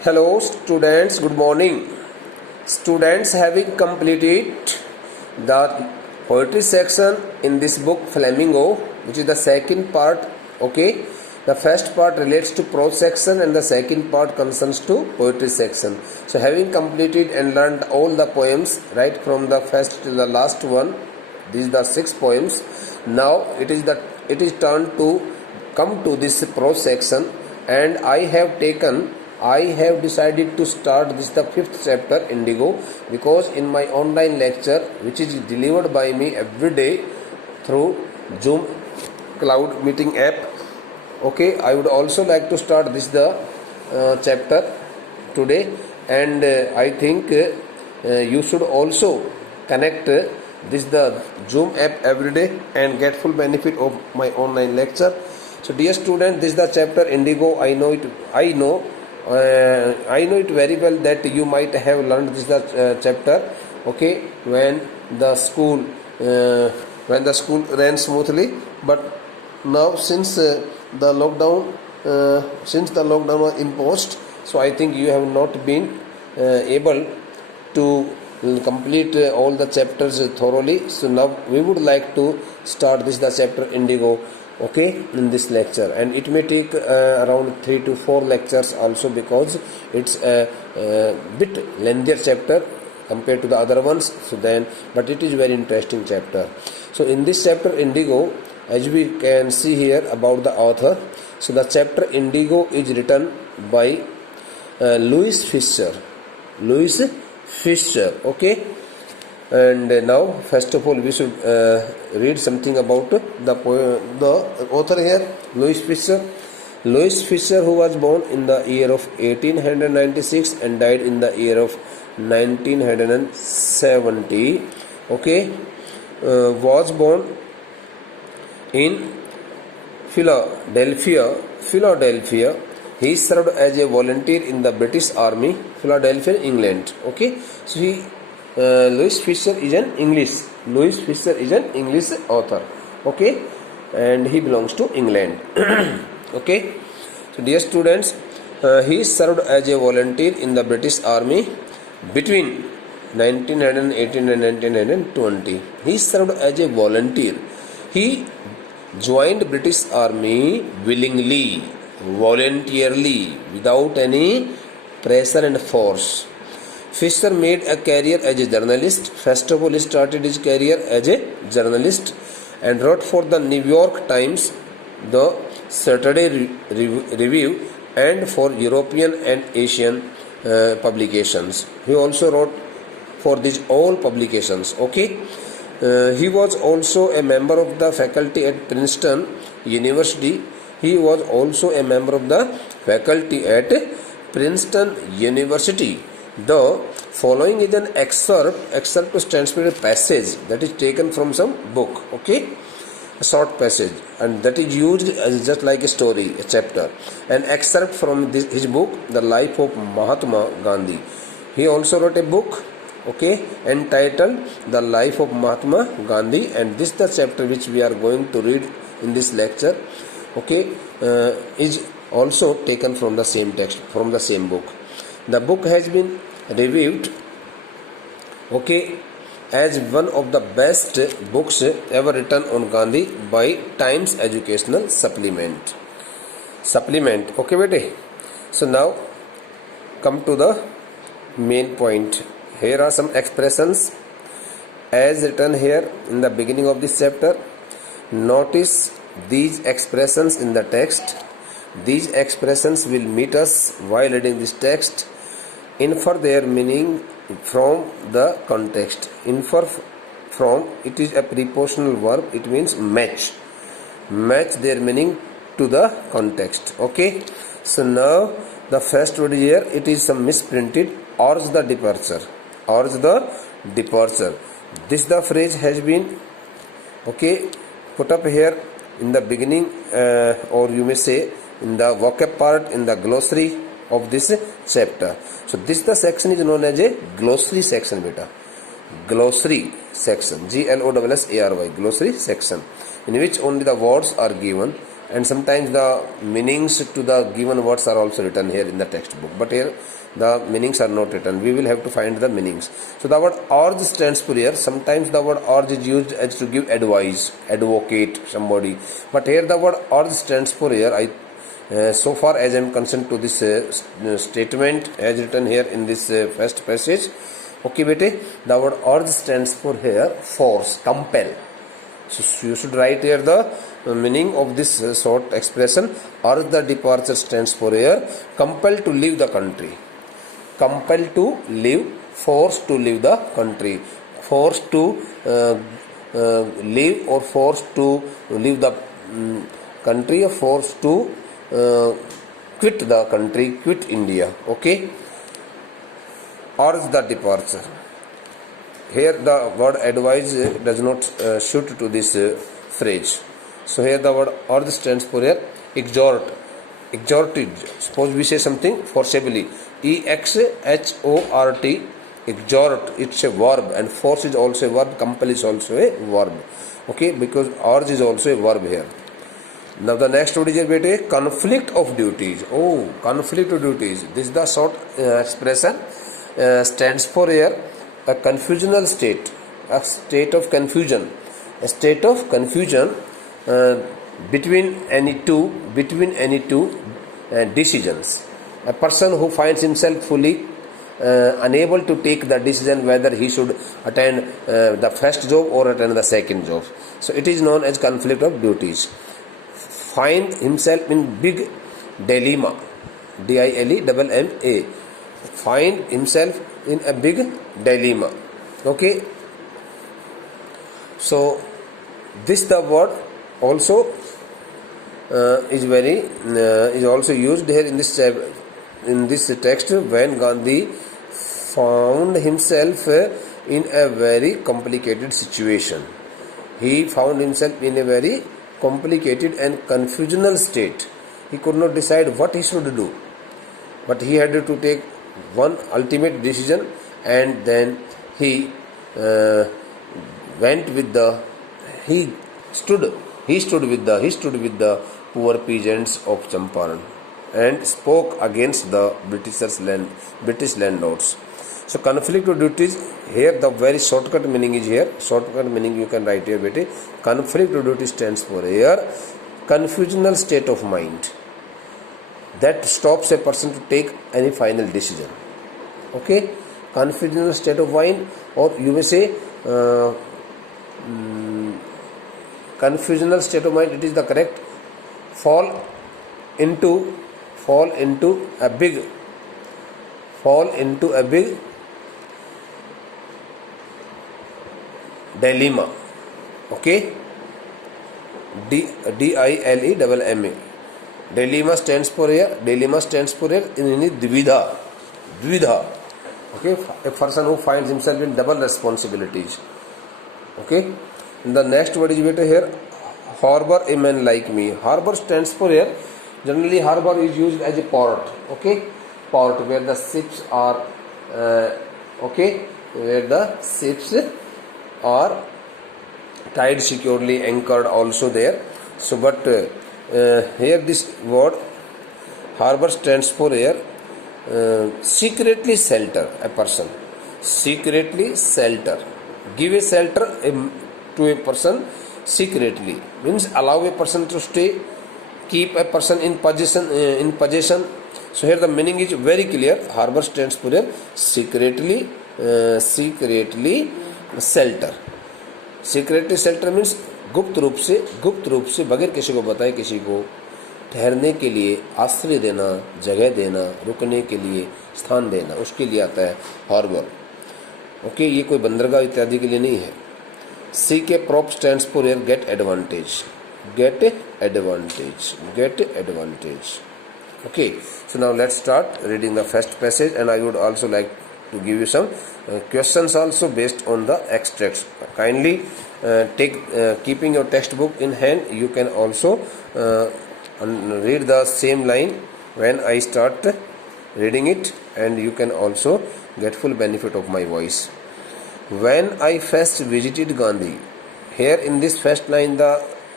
Hello students, good morning. Students, having completed the poetry section in this book Flamingo, which is the second part, okay. The first part relates to prose section and the second part concerns to poetry section. So having completed and learned all the poems right from the first to the last one, these are the 6 poems. Now it is turn to come to this prose section, and I have decided to start this the 5th chapter Indigo, because in my online lecture, which is delivered by me every day through Zoom cloud meeting app, okay, I would also like to start this the chapter today, and I think you should also connect this the Zoom app every day and get full benefit of my online lecture. So dear student, this is the chapter Indigo. I know it very well that you might have learned this chapter, okay, when the school ran smoothly. But now since the lockdown was imposed, so I think you have not been able to complete all the chapters thoroughly. So now we would like to start this the chapter Indigo, okay, in this lecture, and it may take around 3 to 4 lectures also, because it's a bit lengthier chapter compared to the other ones. So then, but it is very interesting chapter. So in this chapter Indigo, as we can see here about the author, so the chapter Indigo is written by Louis Fischer, okay. And now first of all we should read something about the author here, Louis Fischer, who was born in the year of 1896 and died in the year of 1970, okay. Was born in Philadelphia. He served as a volunteer in the British Army, Philadelphia, England, okay. So Louis Fischer is an English author, okay, and he belongs to England. Okay. So dear students, he served as a volunteer in the British Army between 1918 and 1920. He served as a volunteer. He joined British Army willingly, voluntarily, without any pressure and force. Fischer made a career as a journalist. First of all, he started his career as a journalist and wrote for the New York Times, the Saturday Review, and for European and Asian publications. He also wrote for these all publications, okay. He was also a member of the faculty at Princeton University. The following is an excerpt stands for a passage that is taken from some book, okay, a short passage, and that is used as just like a story, a chapter. An excerpt from his book, The Life of Mahatma Gandhi. He also wrote a book, okay, entitled The Life of Mahatma Gandhi, and this the chapter which we are going to read in this lecture, okay, is also taken from the same text, from the same book. The book has been reviewed, okay, as one of the best books ever written on Gandhi by Times Educational Supplement, okay bete. So now come to the main point. Here are some expressions as written here in the beginning of this chapter. Notice these expressions in the text. These expressions will meet us while reading this text. Infer their meaning from the context. Infer from, it is a prepositional verb. It means match their meaning to the context, okay. So now the first word here, it is some misprinted. Urge the departure. This the phrase has been, okay, put up here in the beginning, or you may say in the vocab part, in the glossary of this chapter. So this the section is known as a glossary section, beta. Glossary section, glossary, glossary section, in which only the words are given and sometimes the meanings to the given words are also written here in the textbook, but here the meanings are not written. We will have to find the meanings. So the word urge stands for here. Sometimes the word urge is used as to give advice, advocate somebody, but here the word urge stands for here. So far as I am concerned to this statement as written here in this first passage. Okay, bete, the word urge stands for here force, compel. So you should write here the meaning of this short expression. Urge the departure stands for here compel to leave the country. Compel to leave, force to leave the country, force to leave, or force to leave the country, or force to quit the country, quit India. Okay, urge the departure. Here the word advise does not suit to this phrase. So here the word urge stands for here exhort, exhorted. Suppose we say something forcibly, exhort, exhort, it's a verb, and force is also a verb, compel is also a verb. Okay, because urge is also a verb here. Now the next word is here, conflict of duties. Oh, conflict of duties. This is the short expression. Stands for here a confusional state, a state of confusion, a state of confusion between any two decisions. A person who finds himself fully unable to take the decision whether he should attend the first job or attend the second job. So it is known as conflict of duties. Find himself in big dilemma, dilemma. Find himself in a big dilemma. Okay, so this the word also is also used here in this text when Gandhi found himself in a very complicated situation. He found himself in a very complicated and confusional state. He could not decide what he should do, but he had to take one ultimate decision, and then he stood with the poor peasants of Champaran and spoke against the British landlords. So conflict of duties, here the very shortcut meaning is here. Shortcut meaning you can write here, bete. Conflict of duties stands for here confusional state of mind that stops a person to take any final decision. Okay, confusional state of mind, or you may say confusional state of mind. It is the correct. Fall into a big dilemma. Okay, dilemma. Dilemma stands for here in dvida. Okay, a person who finds himself in double responsibilities. Okay, and the next word is here harbor a man like me. Harbor stands for here, generally harbor is used as a port. Okay, port where the ships are tied securely, anchored also there. So but here this word harbor stands for here secretly shelter a person, secretly shelter, give a shelter to a person secretly, means allow a person to stay, keep a person in possession. So here the meaning is very clear. Harbor stands for here secretly shelter. Secretly shelter means गुप्त रूप से बगैर किसी को बताए किसी को ठहरने के लिए आश्रय देना, जगह देना, रुकने के लिए स्थान देना, उसके लिए आता है हार्बर. ओके, ये कोई बंदरगाह इत्यादि के लिए नहीं है. सी के prop stands for here gate advantage. Okay, so now let's start reading the first passage, and I would also like to give you some questions also based on the extracts. Kindly keeping your textbook in hand, you can also read the same line when I start reading it, and you can also get full benefit of my voice. When I first visited Gandhi, here in this first line the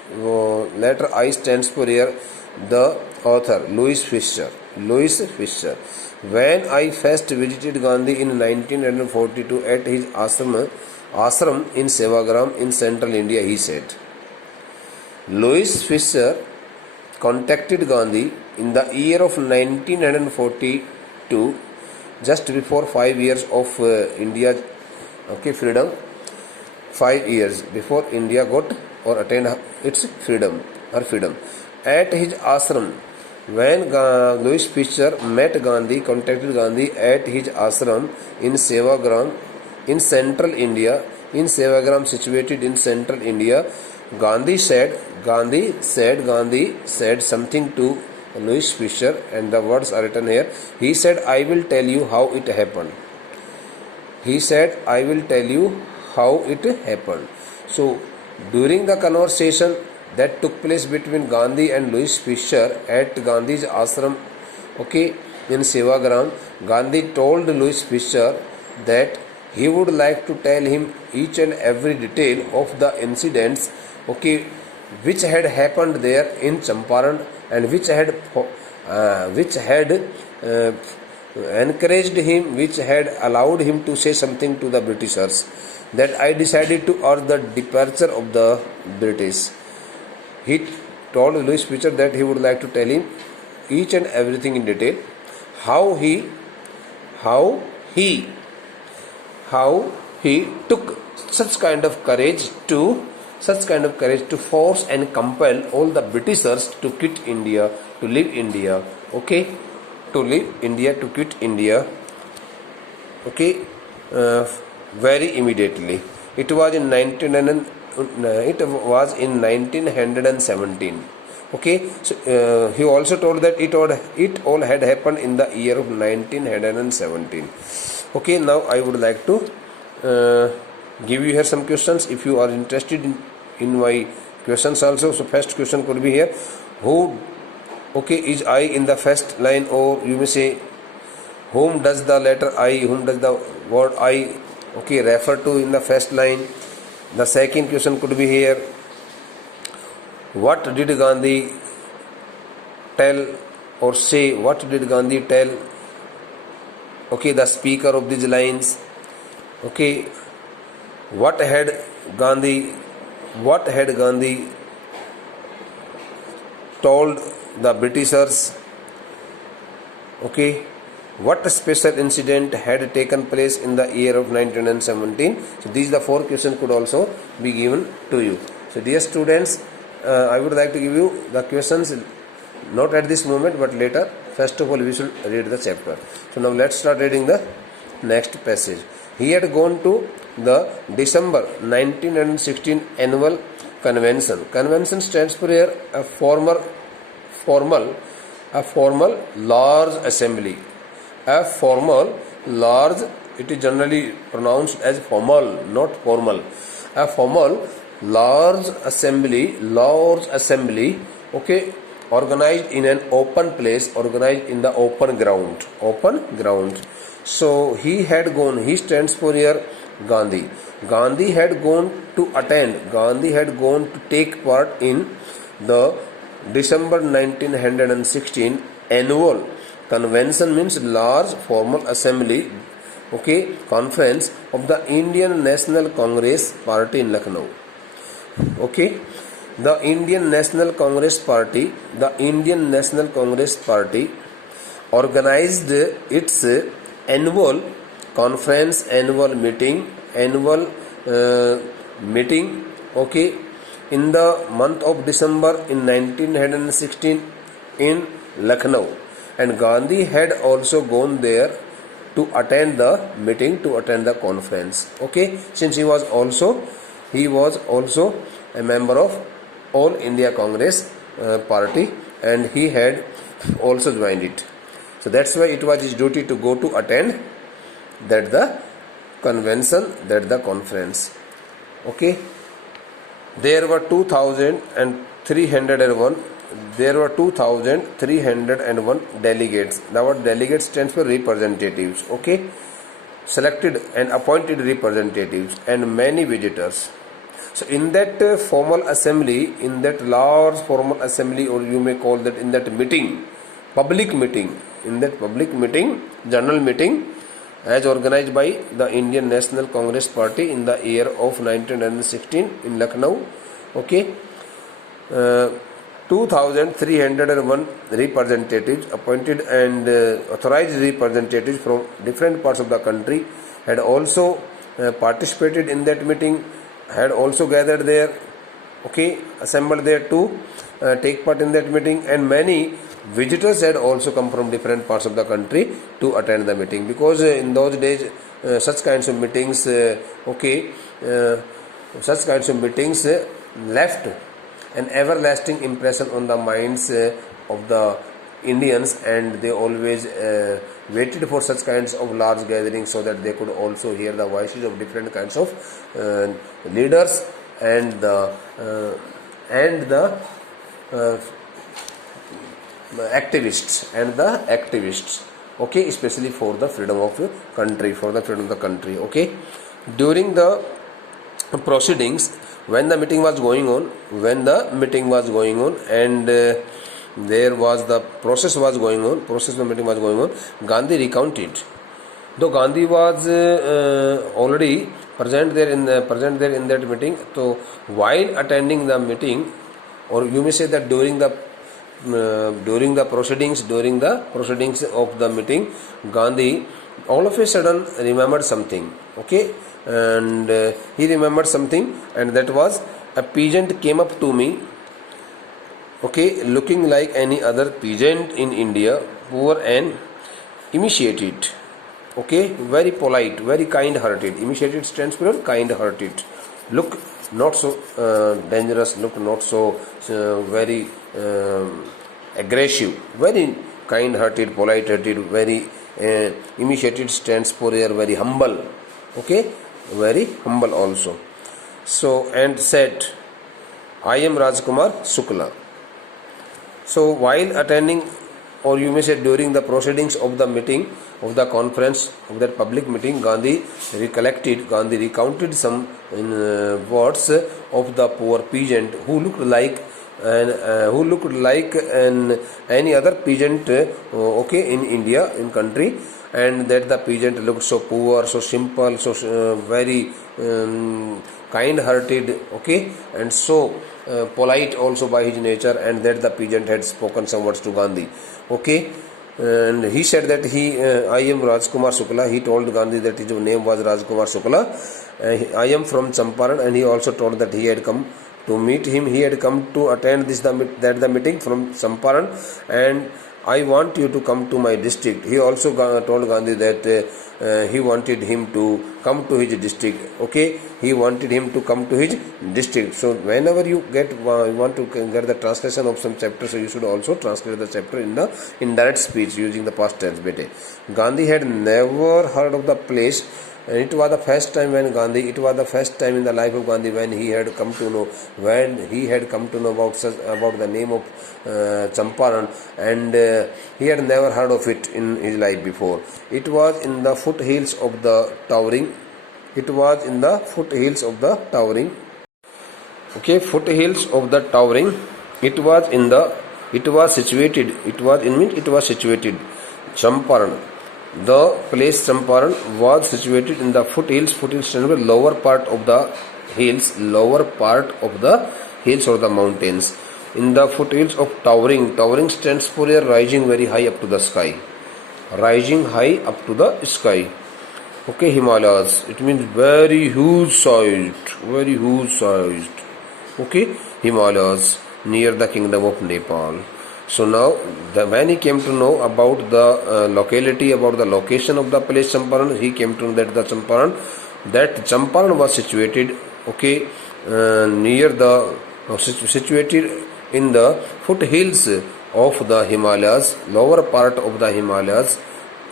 letter I stands for here the author Louis Fisher. Louis Fisher. When I first visited Gandhi in 1942 at his ashram in Sevagram in central India, he said. Louis Fisher contacted Gandhi in the year of 1942, just before 5 years of India's freedom. 5 years before India got or attained its freedom. At his ashram, when Louis Fisher met Gandhi, contacted Gandhi at his ashram in Sevagram in central India, situated in central India, Gandhi said something to Louis Fisher, and the words are written here. He said, I will tell you how it happened. So, during the conversation that took place between Gandhi and Louis Fisher at Gandhi's ashram, in Sevagram, Gandhi told Louis Fisher that he would like to tell him each and every detail of the incidents, which had happened there in Champaran, and which had encouraged him, which had allowed him to say something to the Britishers, that I decided to urge the departure of the British. He told Louis Fisher that he would like to tell him each and everything in detail, how he took such kind of courage to force and compel all the Britishers to quit India, to leave India, to quit India, very immediately. It was in 1917. So he also told that it all had happened in the year of 1917. Now I would like to give you here some questions. If you are interested in my questions also, so first question could be here: who is I in the first line, or you may say whom does the letter I, whom does the word I refer to in the first line. The second question could be here: what did Gandhi tell or say? What did Gandhi tell the speaker of these lines? What had Gandhi told the Britishers? What special incident had taken place in the year of 1917? So these the four questions could also be given to you. So dear students, I would like to give you the questions, not at this moment but later. First of all, we should read the chapter. So now let's start reading the next passage. He had gone to the December 1916 annual convention. Convention stands for here a formal large assembly. A formal large, it is generally pronounced as formal, not formal. A formal large assembly, organized in an open place, organized in the open ground. So he had gone, he stands for here Gandhi. Gandhi had gone to take part in the December 1916 annual convention, means large formal assembly, conference of the Indian National Congress Party in Lucknow. The Indian National Congress Party organized its annual conference, annual meeting, in the month of December in 1916 in Lucknow, and Gandhi had also gone there to attend the meeting, to attend the conference. Since he was also a member of All India Congress Party, and he had also joined it. So that's why it was his duty to go to attend that the convention, that the conference. There were 2,301 delegates. The word delegates stands for representatives. Selected and appointed representatives and many visitors. So in that formal assembly, in that large formal assembly, or you may call that in that meeting, public meeting, in that public meeting, general meeting, as organized by the Indian National Congress Party in the year of 1916 in Lucknow. Okay, 2,301 representatives, appointed and authorized representatives from different parts of the country, had also participated in that meeting, had also gathered there, okay, assembled there to take part in that meeting, and many visitors had also come from different parts of the country to attend the meeting, because in those days such kinds of meetings such kinds of meetings left an everlasting impression on the minds of the Indians, and they always waited for such kinds of large gatherings so that they could also hear the voices of different kinds of leaders and the activists, okay, especially for the freedom of the country, okay. During the proceedings, when the meeting was going on, and there was the process of the meeting was going on, Gandhi recounted. Though Gandhi was already present there in that meeting, so while attending the meeting, or you may say that during the proceedings of the meeting, Gandhi all of a sudden remembered something, okay, and he remembered something, and that was, a peasant came up to me, okay, looking like any other peasant in India, poor and emaciated, okay, very polite, very kind-hearted. Emaciated stands for kind-hearted. Look not so dangerous, look not so very aggressive, very kind-hearted, polite-hearted, very emaciated stands for very humble, okay, very humble also. So, and said, I am Rajkumar Shukla. So while attending, or you may say during the proceedings of the meeting, of the conference, of that public meeting, Gandhi recounted some words of the poor peasant who looked like any other peasant, okay, in India, in country, and that the peasant looked so poor, so simple, so very kind-hearted, okay, and so polite also by his nature, and that the peasant had spoken some words to Gandhi, okay. And he said that I am Rajkumar Shukla. He told Gandhi that his name was Rajkumar Shukla. I am from Champaran, and he also told that he had come to meet him. He had come to attend the meeting from Champaran, and I want you to come to my district. He also told Gandhi that he wanted him to come to his district. Okay, he wanted him to come to his district. So whenever you want to get the translation of some chapter, so you should also translate the chapter in the indirect speech using the past tense. Gandhi had never heard of the place. And it was the first time in the life of Gandhi when he had come to know about the name of Champaran, and he had never heard of it in his life before. It was in the foothills of the towering. Okay, foothills of the towering. It was situated. Champaran. The place Champaran was situated in the foothills. Foothills stands for lower part of the hills or the mountains. In the foothills of towering. Towering stands for rising very high up to the sky. Okay, Himalayas. It means very huge sized. Okay, Himalayas near the kingdom of Nepal. So now, when he came to know about the location of the place Champaran, he came to know that Champaran was situated, okay, situated in the foothills of the Himalayas, lower part of the Himalayas,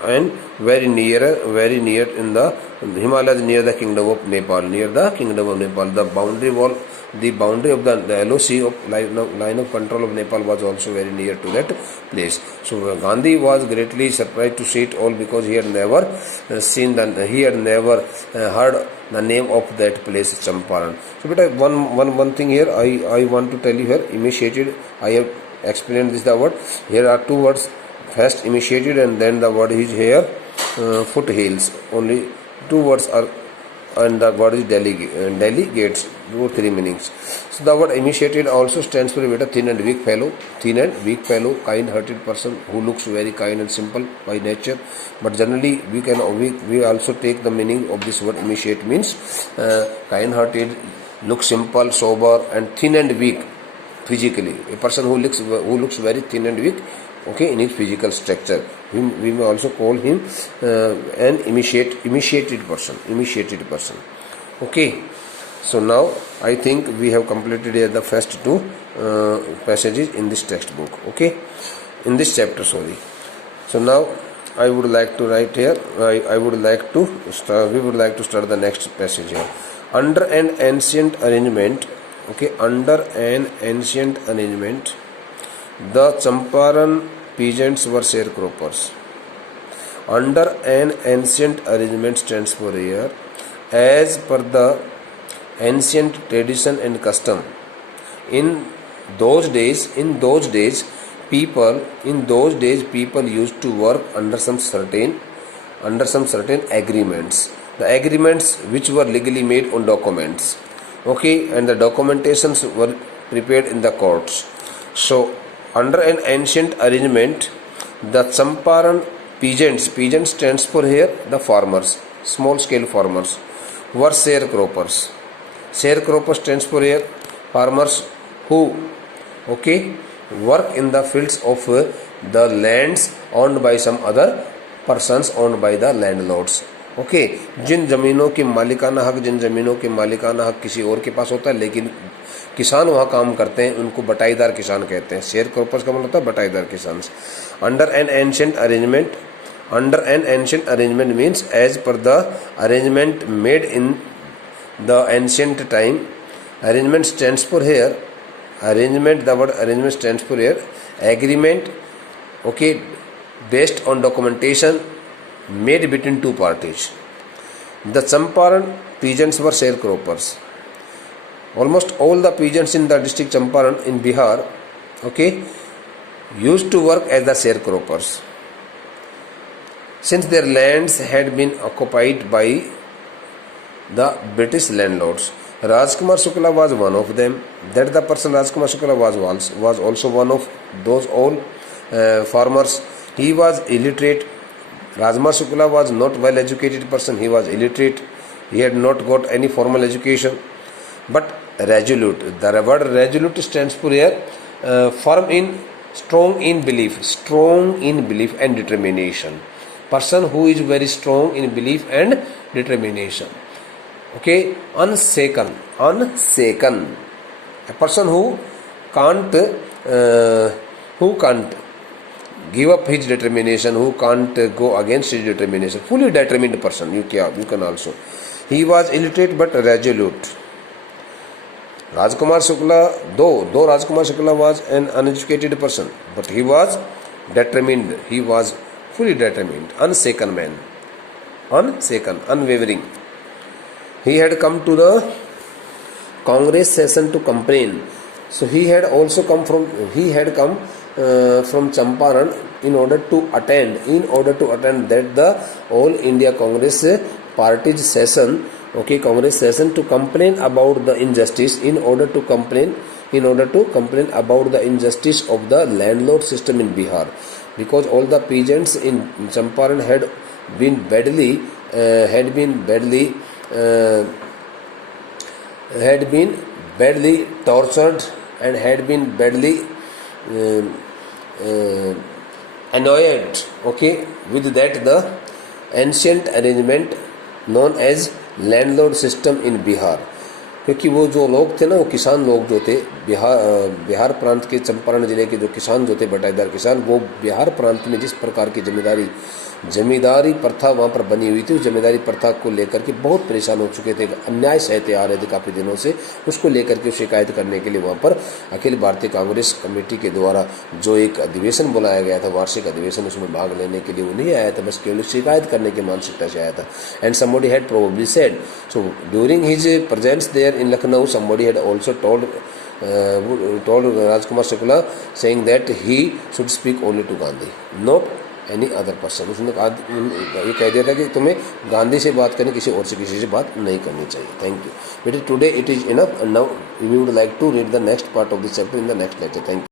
and very near in the Himalayas, near the kingdom of Nepal. The boundary of the LOC of line of control of Nepal was also very near to that place. So Gandhi was greatly surprised to see it all, because he had never heard the name of that place, Champaran. So but one thing here I want to tell you here. Initiated, I have explained this the word. Here are two words. First initiated, and then the word is here foothills. Only two words are, and the word is delegates. Three meanings. So the word initiated also stands for a thin and weak fellow, kind-hearted person who looks very kind and simple by nature. But generally we also take the meaning of this word. Initiate means kind-hearted, looks simple, sober, and thin and weak physically. A person who looks very thin and weak, okay, in his physical structure. We may also call him an initiated person. Okay. So now I think we have completed here the first two passages in this textbook. Okay, in this chapter. Sorry. So now I would like to write here. We would like to start the next passage here. Under an ancient arrangement. Okay, under an ancient arrangement, the Champaran peasants were sharecroppers. Under an ancient arrangement stands for here, as per the ancient tradition and custom. In those days, people used to work under some certain agreements. The agreements which were legally made on documents. Okay, and the documentations were prepared in the courts. So under an ancient arrangement, the Champaran peasants stands for here the farmers, small scale farmers, were sharecroppers. Sharecropper stands for here farmers who work in the fields of the lands owned by some other persons, owned by the landlords. Okay, जिन ज़मीनों के मालिकाना हक किसी और के पास होता है, लेकिन किसान वहाँ काम करते हैं, उनको बटाईदार किसान कहते हैं. शेयर क्रॉपर्स का मतलब होता है बटाईदार किसान. Under N ancient arrangement means as per the arrangement made in the ancient time. Arrangement stands for here. The word arrangement stands for here agreement, okay, based on documentation made between two parties. The Champaran peasants were sharecroppers. Almost all the peasants in the district Champaran in Bihar, okay, used to work as the sharecroppers, since their lands had been occupied by the British landlords. Rajkumar Shukla was one of them. That the person Rajkumar Shukla was also one of those all farmers. He was illiterate. Rajkumar Shukla was not well educated person. He was illiterate. He had not got any formal education, but resolute. The word resolute stands for here strong in belief and determination. Person who is very strong in belief and determination. Okay, unshaken. A person who can't give up his determination, who can't go against his determination. Fully determined person. You can also. He was illiterate but resolute. Rajkumar Shukla, though Rajkumar Shukla was an uneducated person, but he was determined. He was fully determined. Unshaken man. Unwavering. He had come to the Congress session to complain. So he had come from Champaran in order to attend that the All India Congress Party's session, Congress session, to complain about the injustice, in order to complain about the injustice of the landlord system in Bihar, because all the peasants in Champaran had been badly tortured and had been badly annoyed, with that the ancient arrangement known as landlord system in Bihar. क्योंकि वो जो लोग थे ना, वो किसान लोग जो थे, बिहार प्रांत के चंपारण जिले के जो किसान जो थे, बटाईदार किसान, वो बिहार प्रांत में जिस प्रकार की जमींदारी प्रथा वहाँ पर बनी हुई थी, उस जमींदारी प्रथा को लेकर के बहुत परेशान हो चुके थे, अन्याय सहते आ रहे थे काफ़ी दिनों से। उसको लेकर के शिकायत करने के लिए वहाँ पर अखिल भारतीय कांग्रेस कमेटी के द्वारा जो एक अधिवेशन बुलाया गया था, वार्षिक अधिवेशन, उसमें भाग लेने के लिए वो नहीं आया था, बस केवल शिकायत करने की मानसिकता से आया था। And somebody had probably said, so during his presence there in Lucknow, somebody had also told Rajkumar Shukla saying that he should speak only to Gandhi, not any other person. उसने ये कह दिया था कि तुम्हें गांधी से बात करनी, किसी और से किसी से बात नहीं करनी चाहिए। थैंक यू बेटे, today it is enough, now we would like to read the next part of this chapter in the next lecture. Thank you.